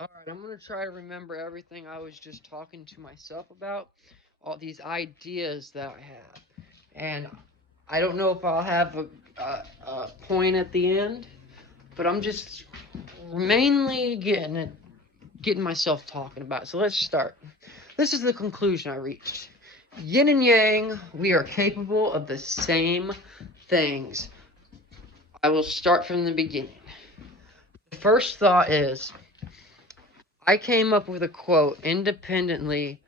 Alright, I'm going to try to remember everything I was just talking to myself about, all these ideas that I have. And I don't know if I'll have a point at the end, but I'm just mainly getting myself talking about it. So let's start. This is the conclusion I reached. Yin and yang, we are capable of the same things. I will start from the beginning. The first thought is I came up with a quote independently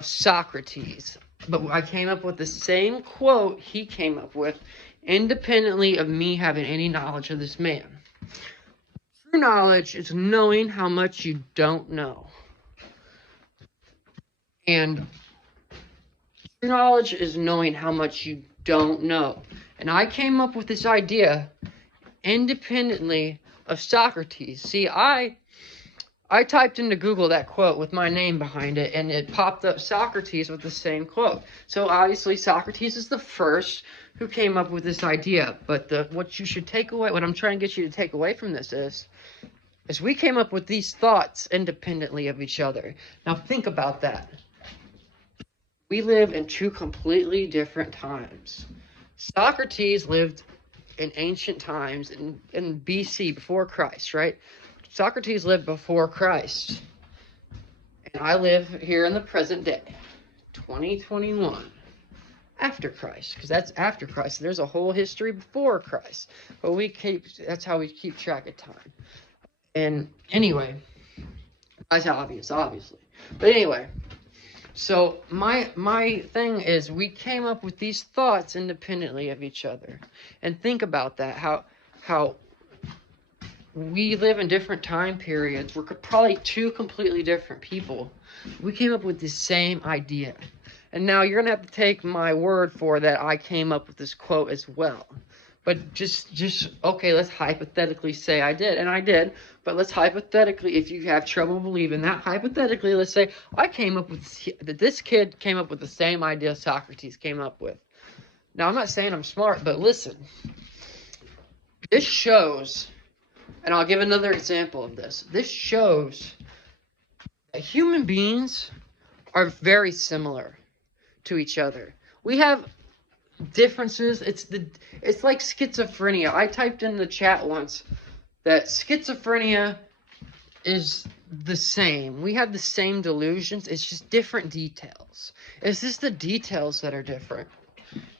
of Socrates, but I came up with the same quote he came up with independently of me having any knowledge of this man. True knowledge is knowing how much you don't know. And true knowledge is knowing how much you don't know. And I came up with this idea independently of Socrates. See, I typed into Google that quote with my name behind it, and it popped up Socrates with the same quote. So obviously Socrates is the first who came up with this idea. But what you should take away, what I'm trying to get you to take away from this is we came up with these thoughts independently of each other. Now think about that. We live in two completely different times. Socrates lived in ancient times, in BC, before Christ, right? Socrates lived before Christ. And I live here in the present day, 2021, after Christ, because that's after Christ. There's a whole history before Christ. But that's how we keep track of time. And anyway, that's obvious, obviously. But anyway, so my thing is we came up with these thoughts independently of each other. And think about that, how we live in different time periods. We're probably two completely different people. We came up with the same idea. And now you're going to have to take my word for that I came up with this quote as well. But okay, let's hypothetically say I did. And I did. But let's hypothetically, if you have trouble believing that, hypothetically, let's say this kid came up with the same idea Socrates came up with. Now, I'm not saying I'm smart, but listen. This shows, and I'll give another example of this. This shows that human beings are very similar to each other. We have differences. It's like schizophrenia. I typed in the chat once that schizophrenia is the same. We have the same delusions. It's just different details. It's just the details that are different.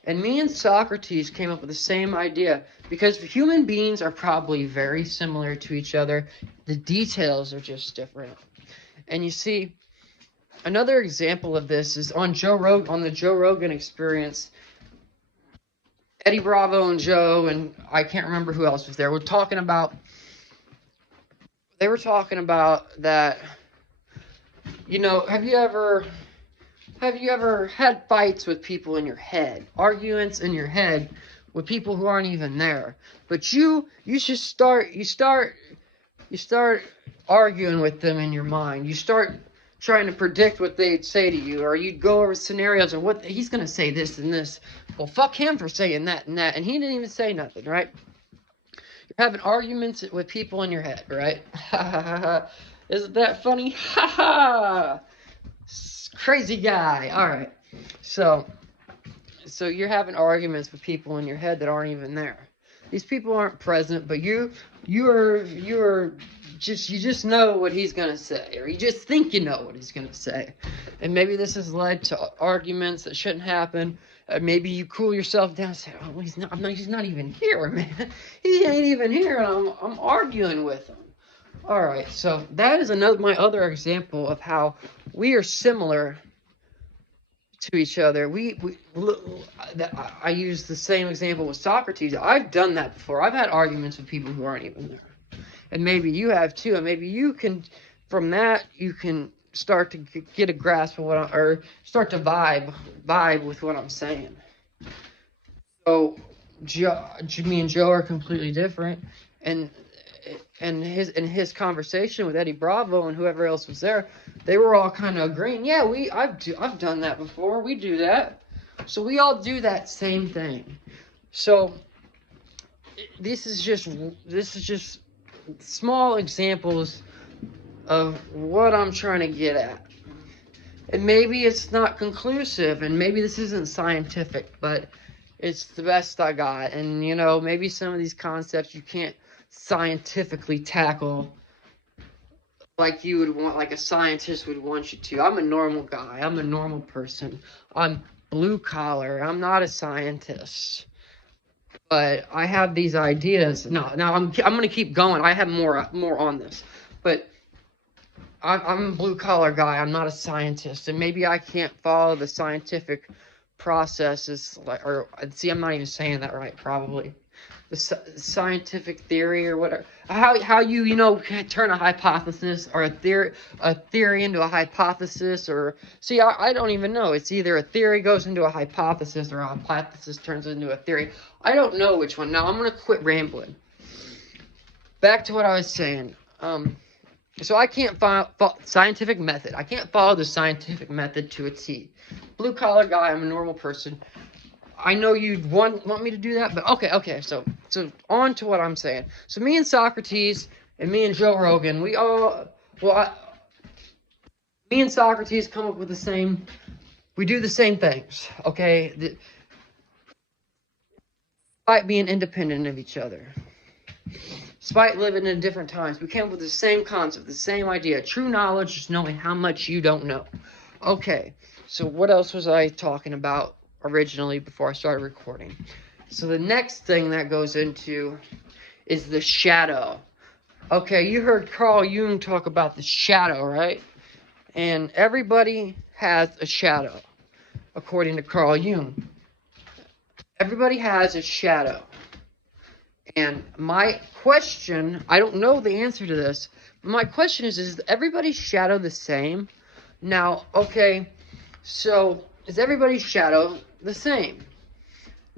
And me and Socrates came up with the same idea because human beings are probably very similar to each other. The details are just different. And you see, another example of this is on the Joe Rogan Experience. Eddie Bravo and Joe, and I can't remember who else was there, they were talking about that, have you ever had fights with people in your head, arguments in your head with people who aren't even there, but you start arguing with them in your mind. You start trying to predict what they'd say to you, or you'd go over scenarios of what he's going to say this and this. Well, fuck him for saying that and that, and he didn't even say nothing, right? You're having arguments with people in your head, right? Isn't that funny? Ha ha! Crazy guy. All right. So you're having arguments with people in your head that aren't even there. These people aren't present, but you just know what he's gonna say, or you just think you know what he's gonna say, and maybe this has led to arguments that shouldn't happen. Maybe you cool yourself down and say, "Oh, he's not even here, man. He ain't even here, and I'm arguing with him." All right, so that is my other example of how we are similar to each other. I use the same example with Socrates. I've done that before. I've had arguments with people who aren't even there. And maybe you have too, and maybe you can, from that, you can start to get a grasp of or start to vibe with what I'm saying. So, me and Joe are completely different, and his conversation with Eddie Bravo and whoever else was there, they were all kind of agreeing. Yeah, I've done that before. We do that, so we all do that same thing. So this is just small examples of what I'm trying to get at. And maybe it's not conclusive, and maybe this isn't scientific, but it's the best I got. And, you know, maybe some of these concepts you can't scientifically tackle like you would want, like a scientist would want you to. I'm a normal guy. I'm a normal person. I'm blue collar. I'm not a scientist. But I have these ideas. No, now I'm going to keep going. I have more on this. But I'm a blue collar guy. I'm not a scientist, and maybe I can't follow the scientific processes. Or see, I'm not even saying that right. Probably the scientific theory or whatever. How you can turn a hypothesis or a theory into a hypothesis, or see, I don't even know. It's either a theory goes into a hypothesis or a hypothesis turns into a theory. I don't know which one. Now I'm gonna quit rambling. Back to what I was saying. So I can't follow scientific method. I can't follow the scientific method to a T. Blue collar guy. I'm a normal person. I know you'd want me to do that, but okay. So on to what I'm saying. So me and Socrates and me and Joe Rogan, me and Socrates come up with we do the same things. Okay, despite being independent of each other. Despite living in different times, we came up with the same concept, the same idea. True knowledge is knowing how much you don't know. Okay, so what else was I talking about originally before I started recording? So the next thing that goes into is the shadow. Okay, you heard Carl Jung talk about the shadow, right? And everybody has a shadow, according to Carl Jung. Everybody has a shadow. And my question, I don't know the answer to this, but my question is everybody's shadow the same? Now, okay, so is everybody's shadow the same?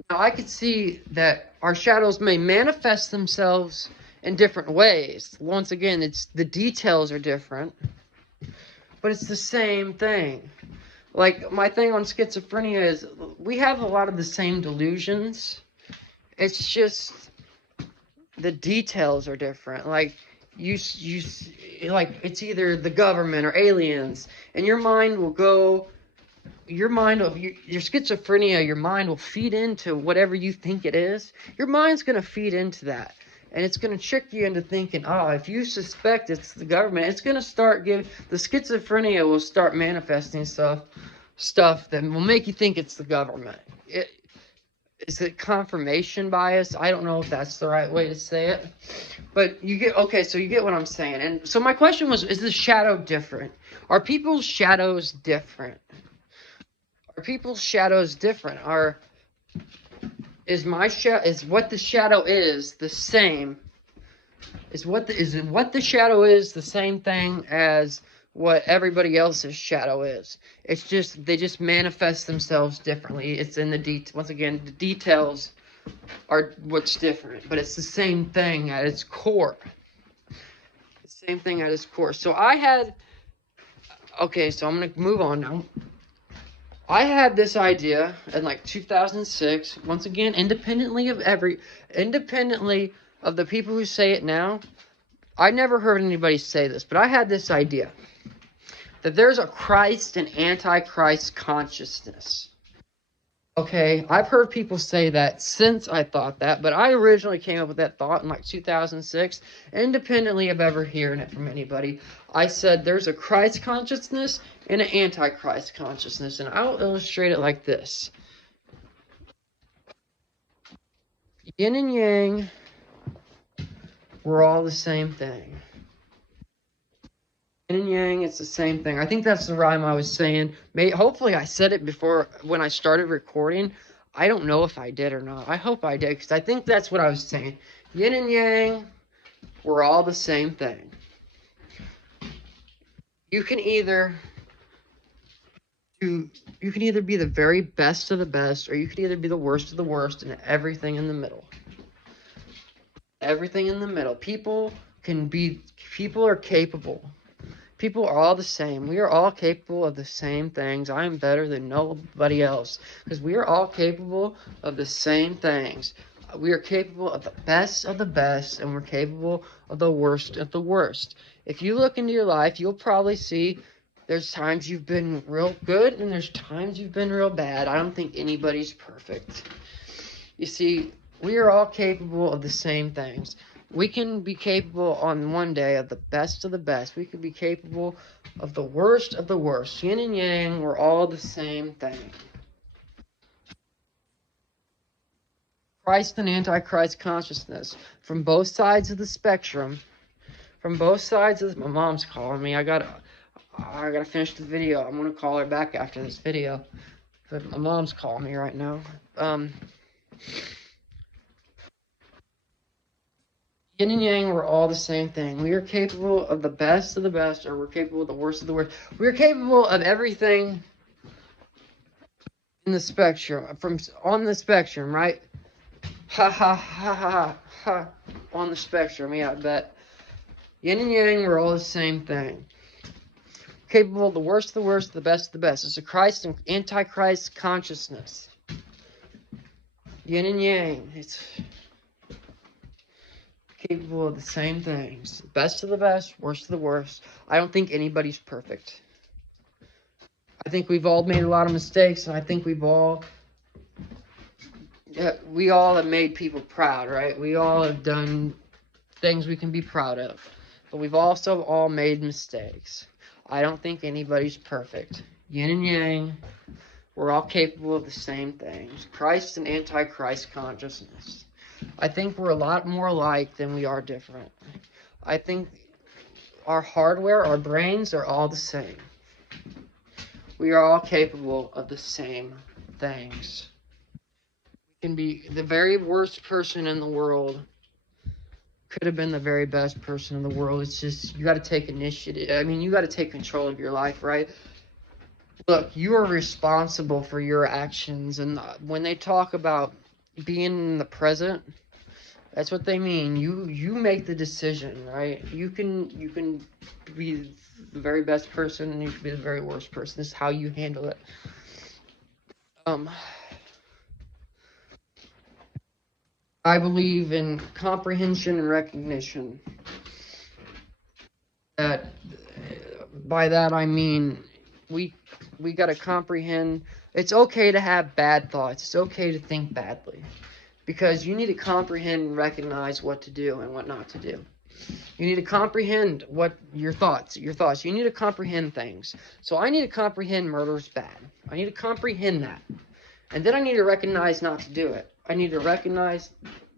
Now, I could see that our shadows may manifest themselves in different ways. Once again, the details are different, but it's the same thing. Like, my thing on schizophrenia is we have a lot of the same delusions. It's just the details are different. Like you like it's either the government or aliens, and your mind will go. Your schizophrenia. Your mind will feed into whatever you think it is. Your mind's gonna feed into that, and it's gonna trick you into thinking, oh, if you suspect it's the government, it's gonna start giving the schizophrenia will start manifesting stuff that will make you think it's the government. Is it confirmation bias? I don't know if that's the right way to say it. But you get what I'm saying. And so my question was, is the shadow different? Are people's shadows different? Are people's shadows different? Is what the shadow is the same? Is what the shadow is the same thing as what everybody else's shadow is? It's just they just manifest themselves differently. It's in the once again, the details are what's different, but it's the same thing at its core. The same thing at its core. So I'm gonna move on now. I had this idea in like 2006. Once again, independently of the people who say it now. I never heard anybody say this, but I had this idea that there's a Christ and Antichrist consciousness. Okay, I've heard people say that since I thought that, but I originally came up with that thought in like 2006, independently of ever hearing it from anybody. I said there's a Christ consciousness and an Antichrist consciousness, and I'll illustrate it like this. Yin and Yang, we're all the same thing. Yin and Yang, it's the same thing. I think that's the rhyme I was saying. Hopefully I said it before when I started recording. I don't know if I did or not. I hope I did, because I think that's what I was saying. Yin and Yang, we're all the same thing. You can either be the very best of the best, or you can either be the worst of the worst, and everything in the middle. Everything in the middle. People are capable. People are all the same. We are all capable of the same things. I am better than nobody else, because we are all capable of the same things. We are capable of the best, and we're capable of the worst of the worst. If you look into your life, you'll probably see there's times you've been real good, and there's times you've been real bad. I don't think anybody's perfect. You see, we are all capable of the same things. We can be capable on one day of the best of the best. We could be capable of the worst of the worst. Yin and yang, we're all the same thing. Christ and Antichrist consciousness. From both sides of the spectrum. From both sides of my mom's calling me. I gotta finish the video. I'm gonna call her back after this video. But my mom's calling me right now. Yin and yang, we're all the same thing. We are capable of the best of the best, or we're capable of the worst of the worst. We are capable of everything in the spectrum, on the spectrum, right? Ha ha ha ha ha. On the spectrum, yeah, I bet. Yin and yang, we're all the same thing. Capable of the worst, the best, the best. It's a Christ and Antichrist consciousness. Yin and yang. It's capable of the same things. Best of the best, worst of the worst. I don't think anybody's perfect. I think we've all made a lot of mistakes, and I think we all have made people proud, right? We all have done things we can be proud of. But we've also all made mistakes. I don't think anybody's perfect. Yin and yang, we're all capable of the same things. Christ and Antichrist consciousness. I think we're a lot more alike than we are different. I think our hardware, our brains are all the same. We are all capable of the same things. We can be the very worst person in the world. Could have been the very best person in the world. It's just, you got to take initiative. I mean, you got to take control of your life, right? Look, you are responsible for your actions. And when they talk about being in the present, that's what they mean. You make the decision, right? You can be the very best person, and you can be the very worst person. This is how you handle it. I believe in comprehension and recognition. That by that I mean we got to comprehend. It's okay to have bad thoughts. It's okay to think badly, because you need to comprehend and recognize what to do and what not to do. You need to comprehend what your thoughts. You need to comprehend things. So I need to comprehend murder's bad. I need to comprehend that. And then I need to recognize not to do it. I need to recognize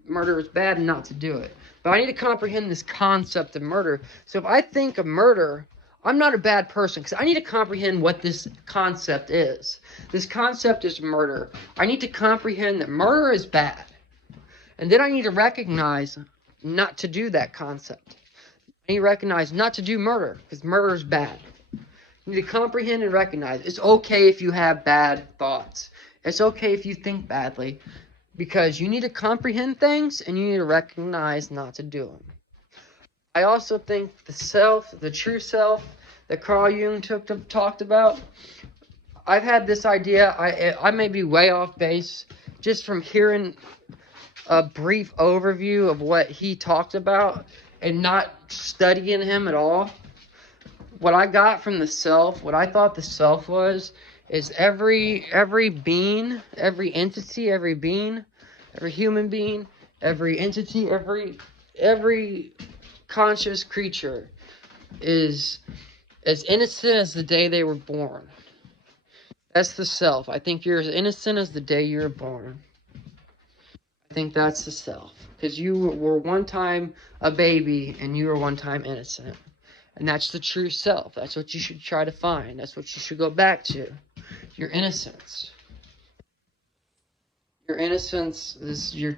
murder is bad and not to do it. But I need to comprehend this concept of murder. So if I think of murder, I'm not a bad person, because I need to comprehend what this concept is. This concept is murder. I need to comprehend that murder is bad. And then I need to recognize not to do that concept. I need to recognize not to do murder, because murder is bad. You need to comprehend and recognize it's okay if you have bad thoughts. It's okay if you think badly, because you need to comprehend things and you need to recognize not to do them. I also think the self, the true self that Carl Jung talked about, I've had this idea. I may be way off base just from hearing a brief overview of what he talked about and not studying him at all. What I got from the self, what I thought the self was, is every being, every entity, every being, every human being, every entity, every conscious creature is as innocent as the day they were born. That's the self. I think you're as innocent as the day you were born. I think that's the self. Because you were one time a baby and you were one time innocent. And that's the true self. That's what you should try to find. That's what you should go back to. Your innocence. Your innocence is the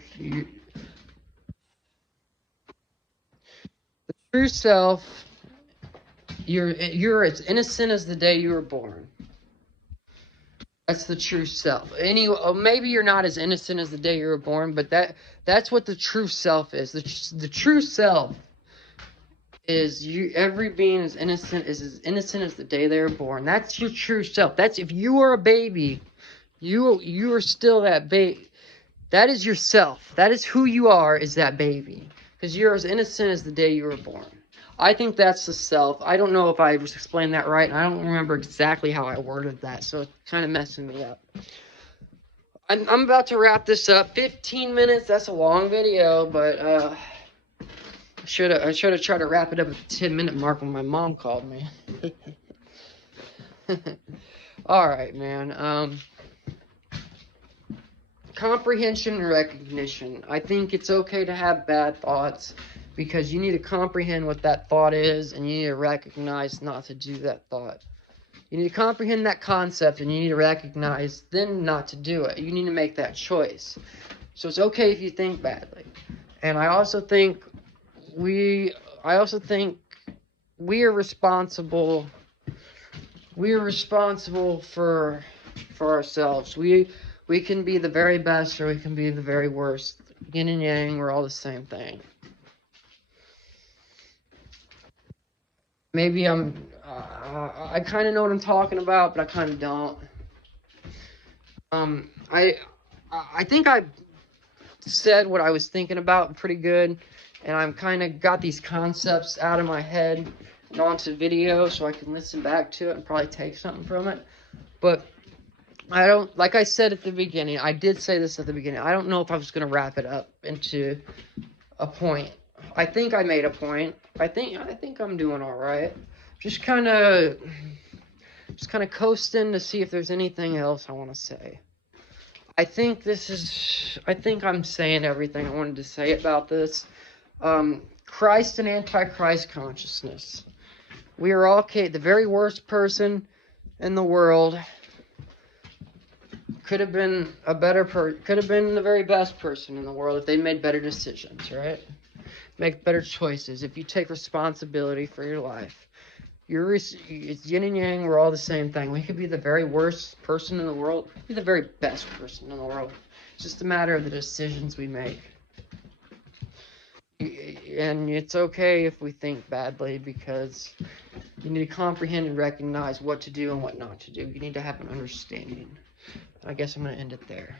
true self. You're as innocent as the day you were born. That's the true self. Maybe you're not as innocent as the day you were born, but that's what the true self is. The true self is you. Every being is as innocent as the day they were born. That's your true self. That's if you are a baby, you are still that baby. That is yourself. That is who you are, is that baby. Because you're as innocent as the day you were born. I think that's the self. I don't know if I was explaining that right, and I don't remember exactly how I worded that, so it's kind of messing me up. I'm about to wrap this up. 15 minutes, that's a long video, but I should have tried to wrap it up at the 10-minute mark when my mom called me. Alright, man. Comprehension and recognition. I think it's okay to have bad thoughts because you need to comprehend what that thought is and you need to recognize not to do that thought. You need to comprehend that concept and you need to recognize then not to do it. You need to make that choice. So it's okay if you think badly. And I also think we are responsible for ourselves. We can be the very best or we can be the very worst. Yin and yang, we're all the same thing. Maybe I kind of know what I'm talking about, but I kind of don't. I think I said what I was thinking about pretty good, and I'm kind of got these concepts out of my head and onto video so I can listen back to it and probably take something from it. But I don't, like I said at the beginning, I did say this at the beginning, I don't know if I was going to wrap it up into a point. I think I made a point. I think I'm doing all right. Just kind of coasting to see if there's anything else I want to say. I think I'm saying everything I wanted to say about this. Christ and Antichrist consciousness. We are all the very worst person in the world. Could have been the very best person in the world if they made better decisions, right? Make better choices. If you take responsibility for your life, it's yin and yang. We're all the same thing. We could be the very worst person in the world, be the very best person in the world. It's just a matter of the decisions we make. And it's okay if we think badly because you need to comprehend and recognize what to do and what not to do. You need to have an understanding. I guess I'm going to end it there.